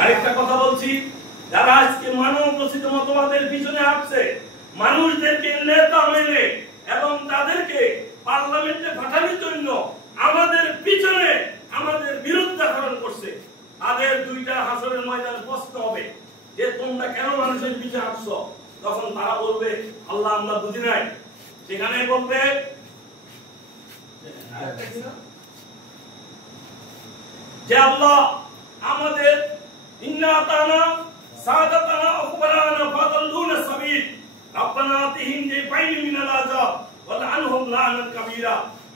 আরেকটা কথা বলছি, যারা আজকে মানব রচিত মতবাদের পিছনে হাঁটছে, মানুষদেরকে নেতা মেনে এবং তাদেরকে পার্লামেন্টে পাঠানোর জন্য আমাদের পিছনে আমাদের বিরুদ্ধাচরণ করছে, তাদের দুইটা হাসরের ময়দানে প্রশ্ন হবে যে তোমরা কেন মানুষের পিছনে হাঁটছো। তখন তারা বলবে আল্লাহ আমরা বুঝি নাই। সেখানে বলবে যে আল্লাহ আমাদের ইন্না আতানা সাদাতানা আকবারানা ফাদাল্লুনা সাবিল রব্বানা আতিহিম দিফাইন মিনাল আযাব ওয়া আনহুম লা'নান কাবীরা।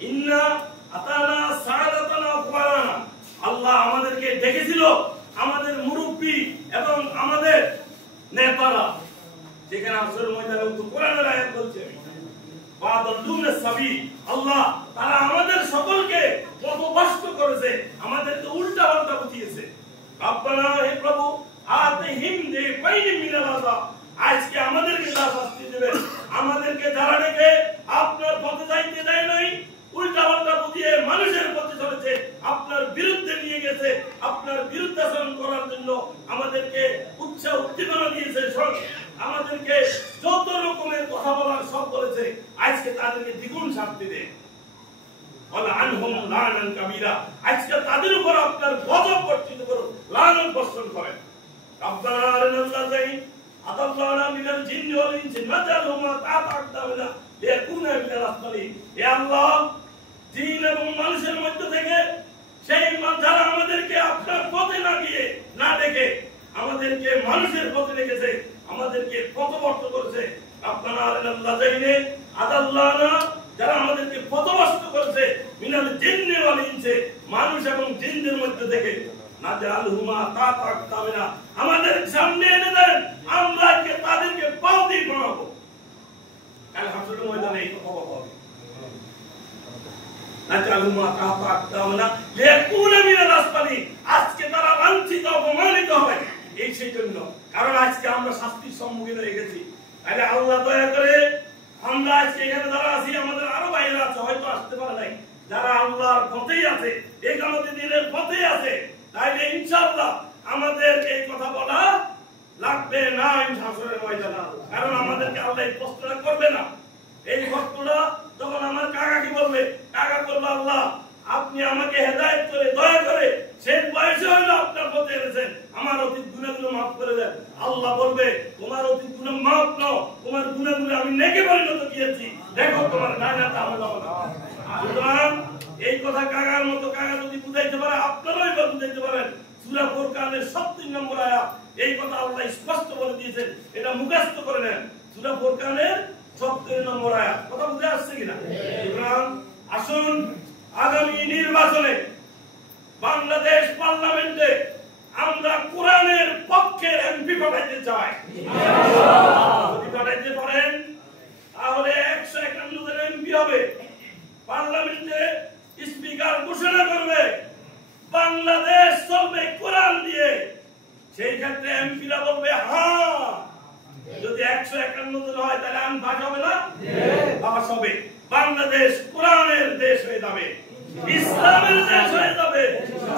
ইন্না আতানা সাদাতানা আকবারানা, আল্লাহ আমাদেরকে ডেকেছিল আমাদের মুরব্বি এবং আমাদের নেতারা। যেখানে আসরের ময়দানে তো কোরআনের আয়াত বলছে ফাদাল্লুনা সাবিল, আল্লাহ তারা আমাদের সকলকে পথভ্রষ্ট করেছে, আমাদেরকে উল্টা পাল্টা বুঝিয়েছে। রব্বানা হে প্রভু আতিহিম দিফাইন মিনাল আযাব, আজকে আমাদেরকে যা শাস্তি দেবেন, আমাদেরকে যারা ডেকে আপনার পথে যাইতে দেয় নাই, উল্টা পাল্টা বুঝিয়ে মানুষের পথে চলেছে, আপনার বিরুদ্ধে নিয়ে গেছে, আপনার বিরুদ্ধাচরণ করার জন্য আমাদেরকে উৎসাহ উদ্দীপনা দিয়েছে, আমাদেরকে যত রকমের কথা বলার সব বলেছে, আজকে তাদেরকে দ্বিগুণ শাস্তি দেন। ওয়ালা আনহুম লা'নান কাবীরা, আজকে তাদের উপর আপনার গজব বর্ষিত করুন, লানত বর্ষণ করেন। রব্বানা আরিনাল্লাযী আদাল্লানা মিনাল জিন্নি ওয়াল ইনসি নাজআলহুমা তাহতা আকদামিনা লিয়াকুনা মিনাল আসফালিন। হে আল্লাহ, জিন এবং মানুষের মধ্য থেকে সেই যারা আমাদেরকে আপনার পথে না গিয়ে না ডেকে আমাদেরকে মানুষের পথে রেখেছে, আমাদেরকে পথভ্রষ্ট করেছে। রব্বানা আরিনাল্লাযী আদাল্লানা, যারা আমাদেরকে পথভ্রষ্ট করেছে মিনাল জিন্নি ওয়াল ইনসি, মানুষ এবং জিনদের মধ্য থেকে, নাজআলহুমা তাহতা আকদামিনা, আমাদের সামনে এনে দেন, আমরা তাদেরকে পাও দিয়ে বানাবো। কাল হাসরের ময়দানে এই কথা হবে, নাজআলহুমা তাহতা আকদামিনা লিয়াকুনা মিনাল আসফালিন, আজকে তারা লাঞ্ছিত অপমানিত হবে। এই সেই জন্য, কারণ আজকে আমরা শাস্তির সম্মুখীন হয়ে গেছি। তাহলে আল্লাহ দয়া করে আমরা আজকে এখানে যারা আছি, আমাদের আরো বাইরে আছে, হয়তো আসতে পারে নাই, যারা আল্লাহর পথেই আছে, এই আমাদের দিনের পথেই আছে, তাইলে ইনশাআল্লাহ আমাদের এই কথা বলা লাগবে না হাসরের ময়দানে। কারণ আমাদেরকে আল্লাহ এই প্রশ্নটা করবে না। এই প্রশ্নটা যখন আমার কাকাকে বলবে, কাকা বলবে আল্লাহ আপনি আমাকে হেদায়েত করে দয়া করে শেষ বয়সে হইলো আপনার পথে এনেছেন, আমার অতীত গুনাহগুলো মাফ করে দেন। আল্লাহ বলবে তোমার অতীত গুনাহ মাফ নাও, তোমার গুনাহগুলো আমি নেকে পরিণত করেছি, দেখো তোমার ডানাটা আমার না। সুতরাং এই কথা কাকার মতো কাকা যদি বুঝাইতে পারে, আপনারাও এবার বুঝাইতে পারেন। সূরা ফুরকানের 37 নম্বর আয়াত এই কথা আল্লাহ স্পষ্ট বলে দিয়েছেন, এটা মুখস্থ করে নেন। সূরা ফুরকানের 37 নম্বর আয়াত, কথা বুঝে আসছে কিনা? সুতরাং আসুন আগামী নির্বাচনে বাংলাদেশ পার্লামেন্টে আমরা কোরআনের পক্ষের এমপি পাঠাইতে চাই। যদি পাঠাইতে পারেন তাহলে 151 জন এমপি হবে, পার্লামেন্টে স্পিকার ঘোষণা করবে বাংলাদেশ চলবে কোরআন দিয়ে। সেই ক্ষেত্রে এমপিরা বলবে হ্যাঁ। যদি 151 জন হয় তাহলে আইন পাস হবে না? পাস হবে। বাংলাদেশ কোরআনের দেশ হয়ে যাবে, ইসলামের দেশ হয়ে যাবে,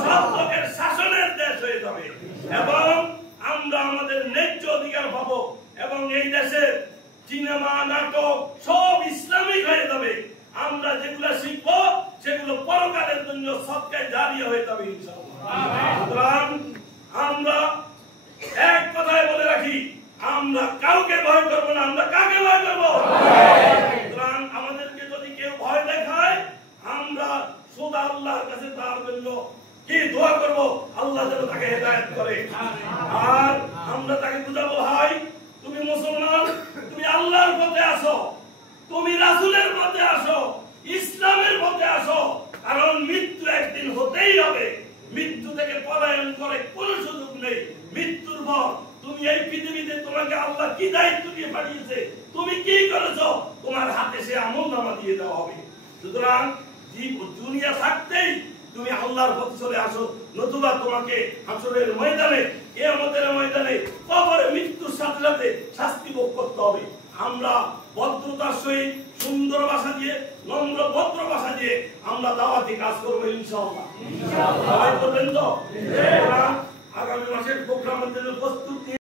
সব লোকের শাসনের দেশ হয়ে যাবে, এবং আমরা আমাদের ন্যায্য অধিকার পাবো, এবং এই দেশের সিনেমা নাটক সব ইসলামিক হয়ে যাবে। আমরা যেগুলো শিখবো সেগুলো পরকালের জন্য সদকায়ে জারিয়া হয়ে যাবে ইনশাআল্লাহ। সুতরাং আমরা এক কথায় বলে রাখি, আমরা কাউকে ভয় করবো না। আমরা কাকে ভয় করবো? সুতরাং আমাদেরকে যদি কেউ ভয় দেখায়, আমরা শুধু আল্লাহর কাছে তার জন্য কি দোয়া করবো, আল্লাহ যেন তাকে হেদায়েত করে। আর আমরা তাকে বুঝাবো, ভাই তুমি মুসলমান, তুমি আল্লাহর পথে আসো, তুমি রাসূলের পথে আসো, ইসলামের পথে আসো, কারণ মৃত্যু একদিন হতেই হবে। মৃত্যু থেকে পলায়ন করে কোনো সুযোগ নেই। মৃত্যুর পর তুমি এই পৃথিবীতে তোমাকে আল্লাহ কি দায়িত্ব দিয়ে পাঠিয়েছে, তুমি কি করেছো, তোমার হাতে সে আমলনামা দিয়ে দেওয়া হবে। সুতরাং দুনিয়া থাকতেই তুমি আল্লাহর পথে চলে আসো, নতুবা তোমাকে হাসরের ময়দানে, কিয়ামতের ময়দানে, কবরে মৃত্যুর সাথে সাথে শাস্তি ভোগ করতে হবে। আমরা ভদ্রতার সহিত সুন্দর ভাষা দিয়ে, নম্র ভদ্র ভাষা দিয়ে আমরা দাওয়াতি কাজ করবো ইনশাআল্লাহ। সবাই বলবেন তো? প্রোগ্রামের জন্য প্রস্তুত